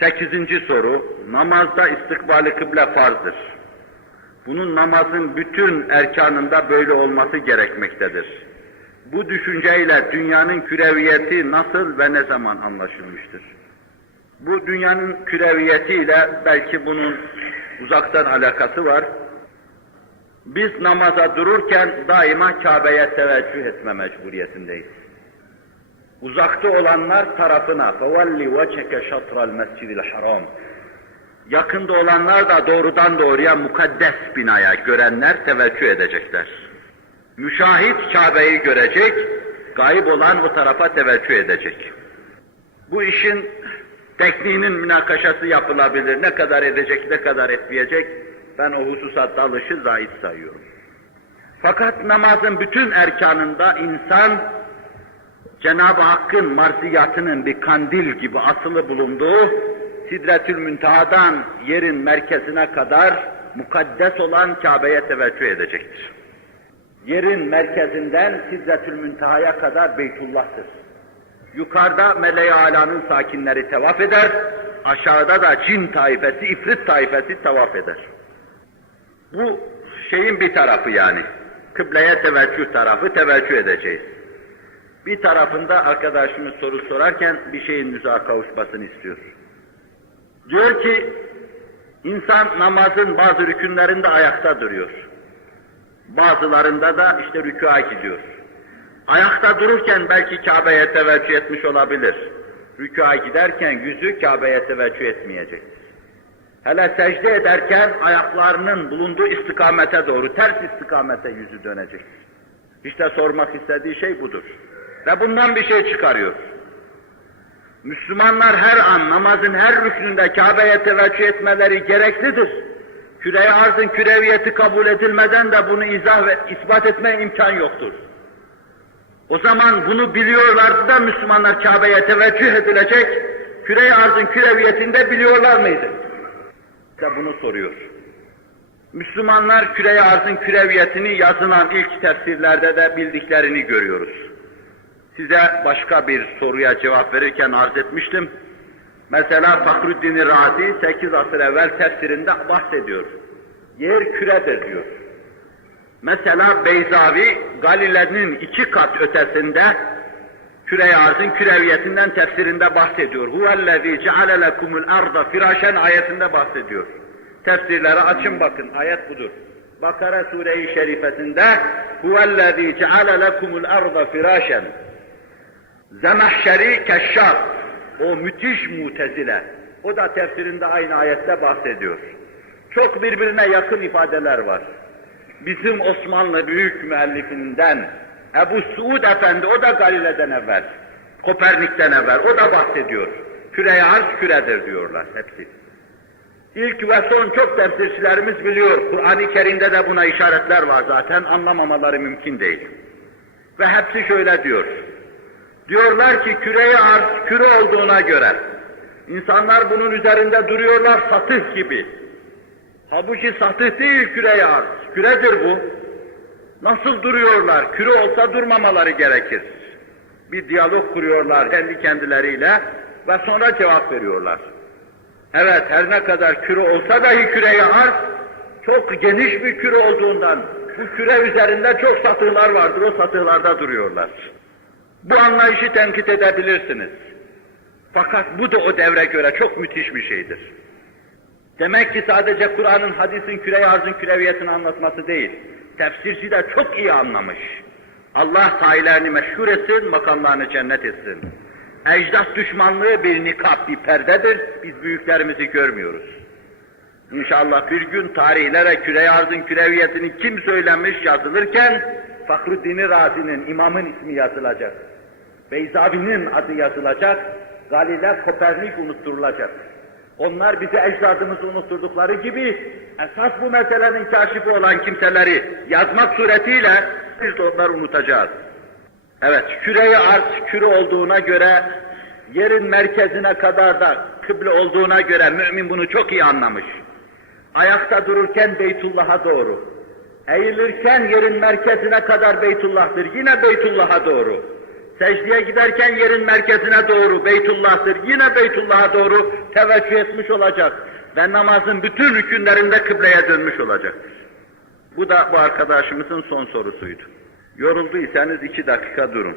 Sekizinci soru, namazda istikbali kıble farzdır. Bunun namazın bütün erkanında böyle olması gerekmektedir. Bu düşünceyle dünyanın küreviyeti nasıl ve ne zaman anlaşılmıştır? Bu dünyanın küreviyetiyle belki bunun uzaktan alakası var. Biz namaza dururken daima Kabe'ye teveccüh etme mecburiyetindeyiz. Uzakta olanlar tarafına فَوَلِّ وَجَكَ شَطْرَ الْمَسْجِدِ الْحَرَامِ Yakında olanlar da doğrudan doğruya mukaddes binaya görenler teveccüh edecekler. Müşahit Kabe'yi görecek, gayip olan o tarafa teveccüh edecek. Bu işin tekniğinin münakaşası yapılabilir. Ne kadar edecek, ne kadar etmeyecek, ben o hususat dalışı zahit sayıyorum. Fakat namazın bütün erkanında insan Cenab-ı Hakk'ın marziyatının bir kandil gibi asılı bulunduğu Sidretül Münteha'dan yerin merkezine kadar mukaddes olan Kabe'ye teveccüh edecektir. Yerin merkezinden Sidretül Münteha'ya kadar Beytullah'tır. Yukarıda Mele-i Ala'nın sakinleri tevaf eder, aşağıda da cin taifesi, ifrit taifesi tevaf eder. Bu şeyin bir tarafı yani. Kıbleye teveccüh tarafı teveccüh edeceğiz. Bir tarafında arkadaşımız soru sorarken bir şeyin müzaha kavuşmasını istiyor. Diyor ki, insan namazın bazı rükünlerinde ayakta duruyor. Bazılarında da işte rükûa gidiyor. Ayakta dururken belki Kabe'ye teveccüh etmiş olabilir. Rükûa giderken yüzü Kabe'ye teveccüh etmeyecek. Hele secde ederken ayaklarının bulunduğu istikamete doğru, ters istikamete yüzü dönecek. İşte sormak istediği şey budur. Ve bundan bir şey çıkarıyor. Müslümanlar her an namazın her rüknünde Kabe'ye teveccüh etmeleri gereklidir. Küre arzın küreviyeti kabul edilmeden de bunu izah ve ispat etme imkan yoktur. O zaman bunu biliyorlardı da Müslümanlar Kabe'ye teveccüh edilecek, küre arzın küreviyetinde biliyorlar mıydı? İşte bunu soruyor. Müslümanlar küre arzın küreviyetini yazılan ilk tefsirlerde de bildiklerini görüyoruz. Size başka bir soruya cevap verirken arz etmiştim. Mesela Fakruddin Razi 8 asır evvel tefsirinde bahsediyor. Yer küredir diyor. Mesela Beyzavi Galile'nin iki kat ötesinde küre arzın küreviyetinden tefsirinde bahsediyor. Huvellezî ceale lekumul arda firâşen ayetinde bahsediyor. Tefsirleri açın bakın, ayet budur. Bakara Sure-i Şerifesinde huvellezî ceale lekumul arda firâşen Zemahşeri Keşşaf, o müthiş mutezile, o da tefsirinde aynı ayette bahsediyor. Çok birbirine yakın ifadeler var. Bizim Osmanlı büyük müellifinden Ebu Suud Efendi, o da Galile'den evvel, Kopernik'ten evvel, o da bahsediyor. Küreye arz küredir diyorlar hepsi. İlk ve son çok tefsirçilerimiz biliyor, Kur'an-ı Kerim'de de buna işaretler var zaten, anlamamaları mümkün değil. Ve hepsi şöyle diyor, Diyorlar ki küreye arz küre olduğuna göre insanlar bunun üzerinde duruyorlar satıh gibi. Halbuki satıh değil küreye arz, küredir bu. Nasıl duruyorlar? Küre olsa durmamaları gerekir. Bir diyalog kuruyorlar kendi kendileriyle ve sonra cevap veriyorlar. Evet her ne kadar küre olsa dahi küreye arz çok geniş bir küre olduğundan bu küre üzerinde çok satıhlar vardır, o satıhlarda duruyorlar. Bu anlayışı tenkit edebilirsiniz. Fakat bu da o devre göre çok müthiş bir şeydir. Demek ki sadece Kur'an'ın, hadisin küre arzın küreviyetini anlatması değil, tefsirci de çok iyi anlamış. Allah sahilerini meşhur etsin, makamlarını cennet etsin. Ecdat düşmanlığı bir nikap, bir perdedir, biz büyüklerimizi görmüyoruz. İnşallah bir gün tarihlere küre arzın küreviyetini kim söylemiş yazılırken, Fakruddin Razi'nin, imamın ismi yazılacak. Beyzavi'nin adı yazılacak, Galile, Kopernik unutturulacak. Onlar bize ecdadımızı unutturdukları gibi, esas bu meselenin kaşifi olan kimseleri yazmak suretiyle biz de onları unutacağız. Evet, küreye arz küre olduğuna göre, yerin merkezine kadar da kıble olduğuna göre mümin bunu çok iyi anlamış. Ayakta dururken Beytullah'a doğru, eğilirken yerin merkezine kadar Beytullah'tır, yine Beytullah'a doğru. Secdeye giderken yerin merkezine doğru Beytullah'tır. Yine Beytullah'a doğru teveccüh etmiş olacak. Ve namazın bütün rükünlerinde kıbleye dönmüş olacaktır. Bu da bu arkadaşımızın son sorusuydu. Yorulduysanız iki dakika durun.